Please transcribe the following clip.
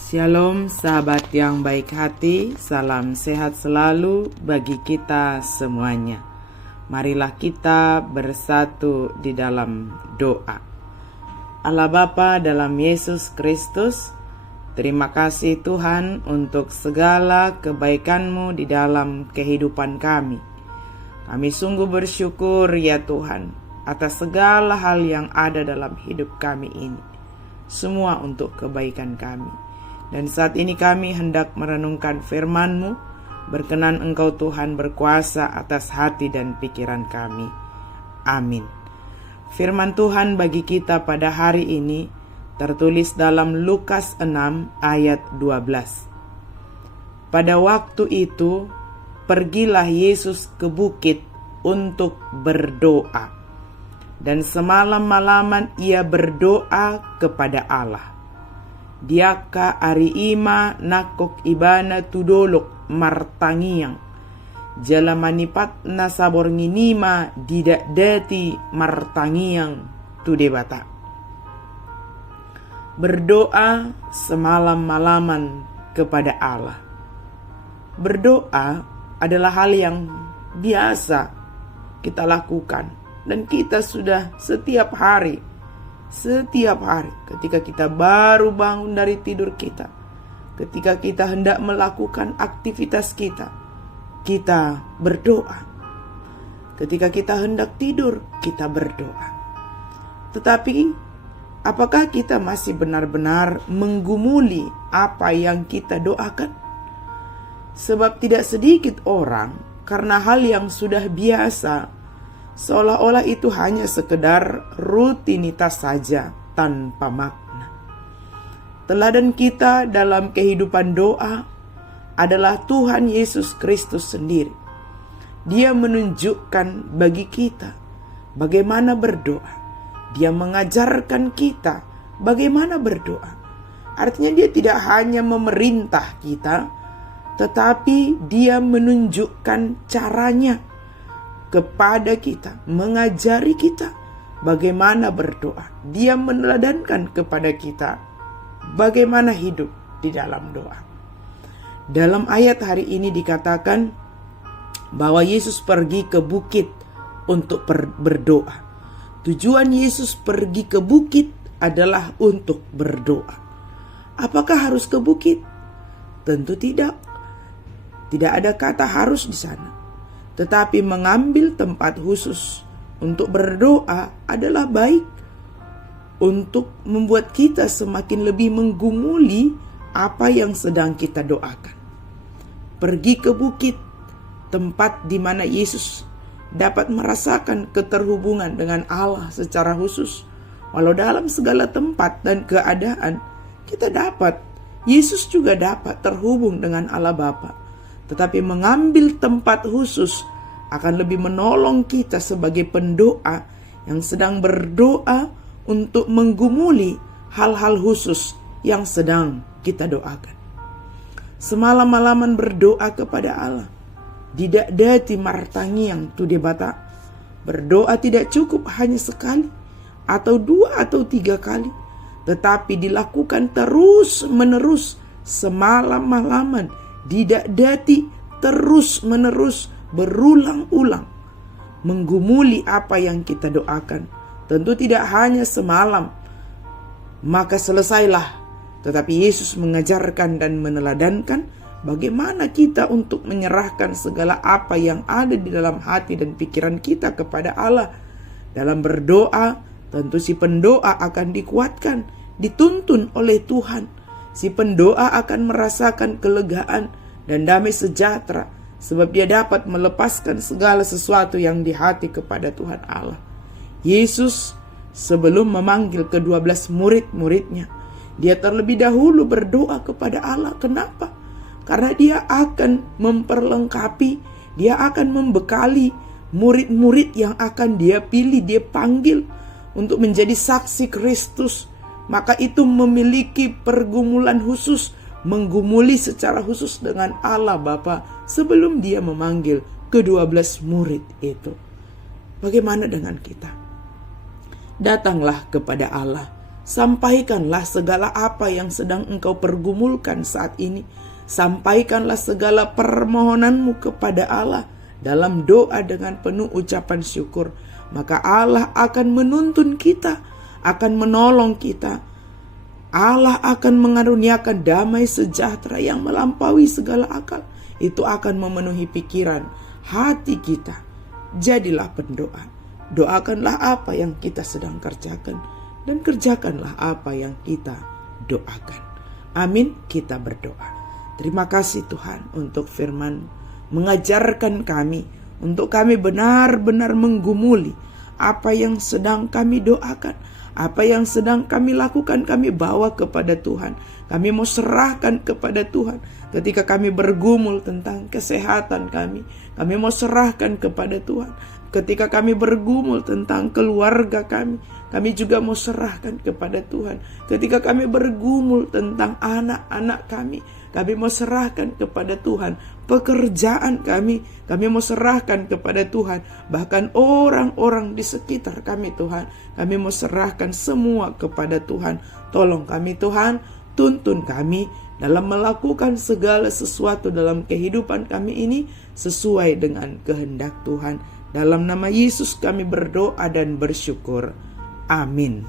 Shalom sahabat yang baik hati, salam sehat selalu bagi kita semuanya. Marilah kita bersatu di dalam doa. Allah Bapa dalam Yesus Kristus, terima kasih Tuhan untuk segala kebaikan-Mu di dalam kehidupan kami. Kami sungguh bersyukur ya Tuhan atas segala hal yang ada dalam hidup kami ini. Semua untuk kebaikan kami. Dan saat ini kami hendak merenungkan firman-Mu. Berkenan Engkau Tuhan berkuasa atas hati dan pikiran kami. Amin. Firman Tuhan bagi kita pada hari ini tertulis dalam Lukas 6 ayat 12. Pada waktu itu, pergilah Yesus ke bukit untuk berdoa. Dan semalam-malaman ia berdoa kepada Allah. Diaka ari ima nakok ibana tudolok martangiang. Jalamanipat na sabor nginima didak dati martangiang tudebata. Berdoa semalam-malaman kepada Allah. Berdoa adalah hal yang biasa kita lakukan. Dan kita sudah setiap hari ketika kita baru bangun dari tidur kita, ketika kita hendak melakukan aktivitas kita berdoa. Ketika kita hendak tidur, kita berdoa. Tetapi apakah kita masih benar-benar menggumuli apa yang kita doakan? Sebab tidak sedikit orang karena hal yang sudah biasa, seolah-olah itu hanya sekedar rutinitas saja tanpa makna. Teladan kita dalam kehidupan doa adalah Tuhan Yesus Kristus sendiri. Dia menunjukkan bagi kita bagaimana berdoa. Dia mengajarkan kita bagaimana berdoa. Artinya dia tidak hanya memerintah kita, tetapi dia menunjukkan caranya kepada kita, mengajari kita bagaimana berdoa. Dia meneladankan kepada kita bagaimana hidup di dalam doa. Dalam ayat hari ini dikatakan bahwa Yesus pergi ke bukit untuk berdoa. Tujuan Yesus pergi ke bukit adalah untuk berdoa. Apakah harus ke bukit? Tentu tidak. Tidak ada kata harus di sana. Tetapi mengambil tempat khusus untuk berdoa adalah baik untuk membuat kita semakin lebih menggumuli apa yang sedang kita doakan. Pergi ke bukit, tempat di mana Yesus dapat merasakan keterhubungan dengan Allah secara khusus. Walau dalam segala tempat dan keadaan Yesus juga dapat terhubung dengan Allah Bapa. Tetapi mengambil tempat khusus akan lebih menolong kita sebagai pendoa yang sedang berdoa untuk menggumuli hal-hal khusus yang sedang kita doakan. Semalam-malaman berdoa kepada Allah. Didak dati martangi yang tudebata. Berdoa tidak cukup hanya sekali atau 2 atau 3 kali, tetapi dilakukan terus menerus semalam-malaman. Didak dati terus menerus berulang-ulang menggumuli apa yang kita doakan. Tentu tidak hanya semalam maka selesailah, tetapi Yesus mengajarkan dan meneladankan bagaimana kita untuk menyerahkan segala apa yang ada di dalam hati dan pikiran kita kepada Allah. Dalam berdoa tentu si pendoa akan dikuatkan, dituntun oleh Tuhan. Si pendoa akan merasakan kelegaan dan damai sejahtera, sebab dia dapat melepaskan segala sesuatu yang di hati kepada Tuhan Allah. Yesus sebelum memanggil ke-12 murid-muridnya, dia terlebih dahulu berdoa kepada Allah. Kenapa? Karena dia akan memperlengkapi, dia akan membekali murid-murid yang akan dia pilih, dia panggil untuk menjadi saksi Kristus. Maka itu memiliki pergumulan khusus, menggumuli secara khusus dengan Allah Bapa sebelum dia memanggil ke-12 murid itu. Bagaimana dengan kita? Datanglah kepada Allah Sampaikanlah segala apa yang sedang engkau pergumulkan saat ini. Sampaikanlah segala permohonanmu kepada Allah dalam doa dengan penuh ucapan syukur. Maka Allah akan menuntun kita, akan menolong kita. Allah akan mengaruniakan damai sejahtera yang melampaui segala akal. Itu akan memenuhi pikiran, hati kita. Jadilah pendoa. Doakanlah apa yang kita sedang kerjakan, dan kerjakanlah apa yang kita doakan. Amin. Kita berdoa. Terima kasih Tuhan untuk firman mengajarkan kami, untuk kami benar-benar menggumuli apa yang sedang kami doakan, apa yang sedang kami lakukan, kami bawa kepada Tuhan. Kami mau serahkan kepada Tuhan. Ketika kami bergumul tentang kesehatan kami mau serahkan kepada Tuhan. Ketika kami bergumul tentang keluarga kami juga mau serahkan kepada Tuhan. Ketika kami bergumul tentang anak-anak kami mau serahkan kepada Tuhan. Pekerjaan kami mau serahkan kepada Tuhan. Bahkan orang-orang di sekitar kami Tuhan, kami mau serahkan semua kepada Tuhan. Tolong kami Tuhan, tuntun kami dalam melakukan segala sesuatu dalam kehidupan kami ini sesuai dengan kehendak Tuhan. Dalam nama Yesus kami berdoa dan bersyukur. Amin.